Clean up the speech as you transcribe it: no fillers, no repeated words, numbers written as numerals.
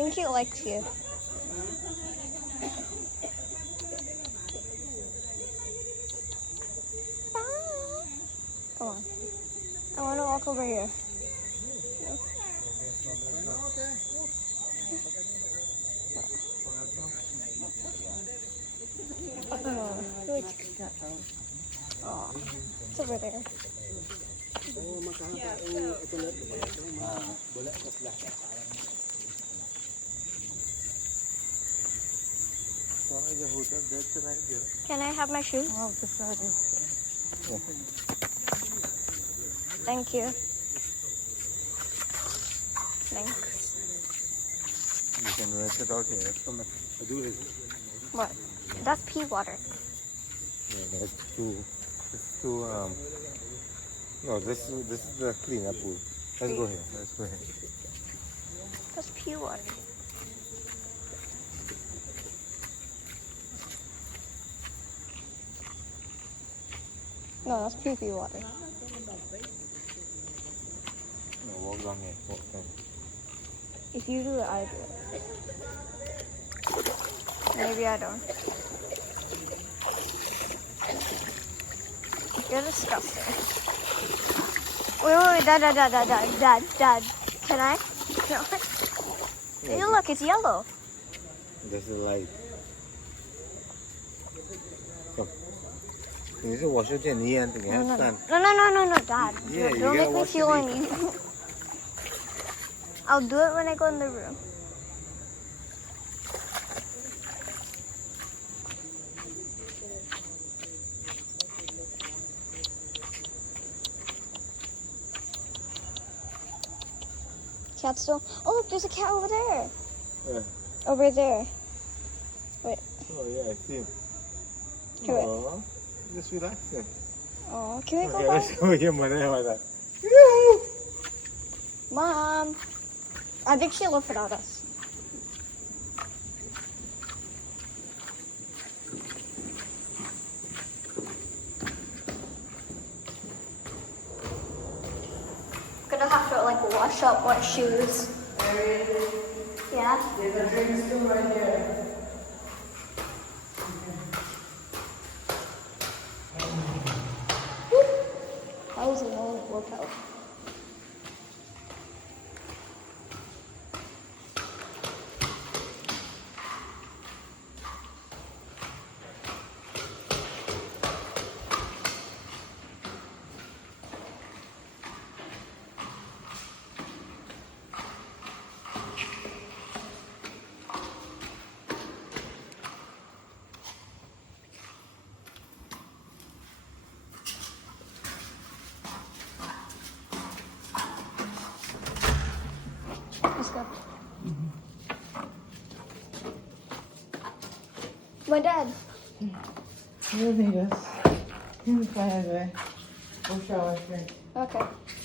think he likes you. Come on. I want to walk over here. Oh, it's over there. Can I have my shoes? Thank you. Thanks. You can rinse it out here. What? That's pea water. Yeah, that's too. It's too. No, this is the cleanup pool. Let's go here. Let's go here. That's pea water. No, that's pee water. No, walk down here. Walk down. If you do it, I do it. Maybe I don't. You're disgusting. Wait, Dad. Can I? Hey, look, it's yellow. This is light. Come. You need to wash your knee and thing. No, Stand. no, Dad. Yeah, you Don't gotta make me wash feel your uneasy. I'll do it when I go in the room. Cat still. Oh, look, there's a cat over there. Where? Over there. Wait. Oh yeah, I see him. Come here. Oh, just relaxing. Oh, can we go Okay, by? let's go your mother. Mom. I think she left without us. Gonna have to like wash up my shoes. Yeah. There's a drink still right there. That was an old workout. Let's go. My dad. You need us. You can find a way. Go shower, drink. Okay.